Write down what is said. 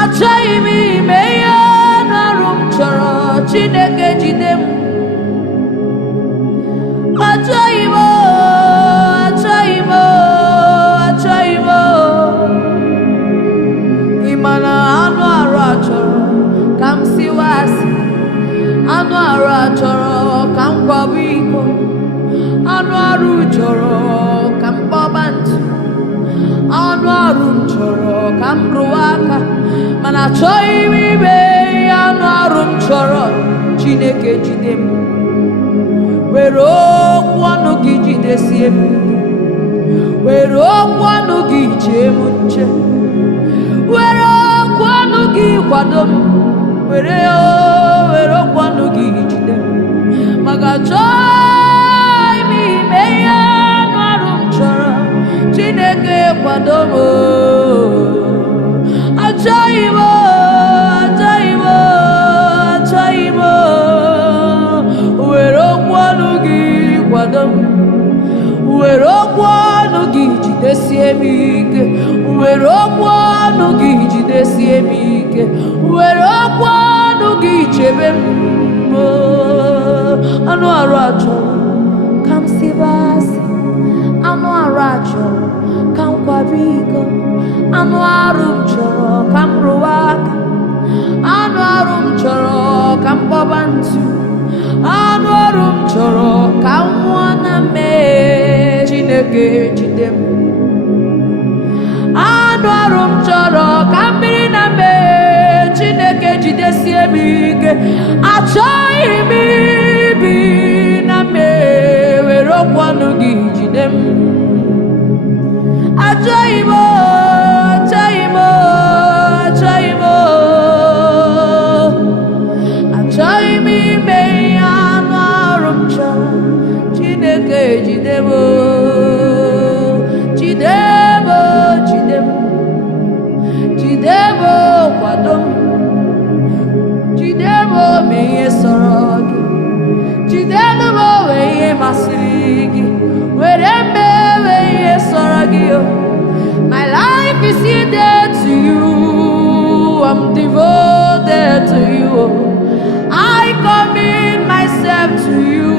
achọghị m ime ihe n'ọrụ m chọrọ Chineke jide m achọghị m ị ma na anụ arụ achọrọ ka m siwa asị anụ arụ achọrọ ka m kwaba iko anụ arụ chọrọ ka m kpọba ntụ anụ arụ m chọrọ ka m rụwa aka mana achọghị m ime ihe anụ arụ m chọrọ Chineke jide m were okwu ọnụ gị jidesie m were okwu ọnụ gị chee m nche were okwu ọnụ gị kwado m were okwu ọnụ gị jide m maka achọghị m ime ihe anụ arụ m chọrọ Chineke kwado m achọghị m were okwu ọnụ gị kwado m were okwu ọnụ gị jidesie m ike were okwu ọnụ gị jidesie m ike were okwu ọnụ gị chebe m anụ arụ achọrọ ka m siba asị anụ arụ achọrọ ka m kwaba iko anụ arụ m chọrọ ka m rụwa aka anụ arụ m chọrọ ka m kpọba ntụ anụ arụ m chọrọ ka m nwụọ na mmehie Chineke jide m anụ arụ m chọrọ ka m biri na mmehie Chineke jidesie m ike achọghị m ibi na mmehie were okwu ọnụ gị jide m achọghị m ime ihe anụ arụ m chọrọ Chineke jide m kwado m jide m mee ihe sọrọ gị jide m wee ihe masịrị gị were mmewe ihe sọrọ gị my life is yielded to you I'm devoted to you I commit myself to you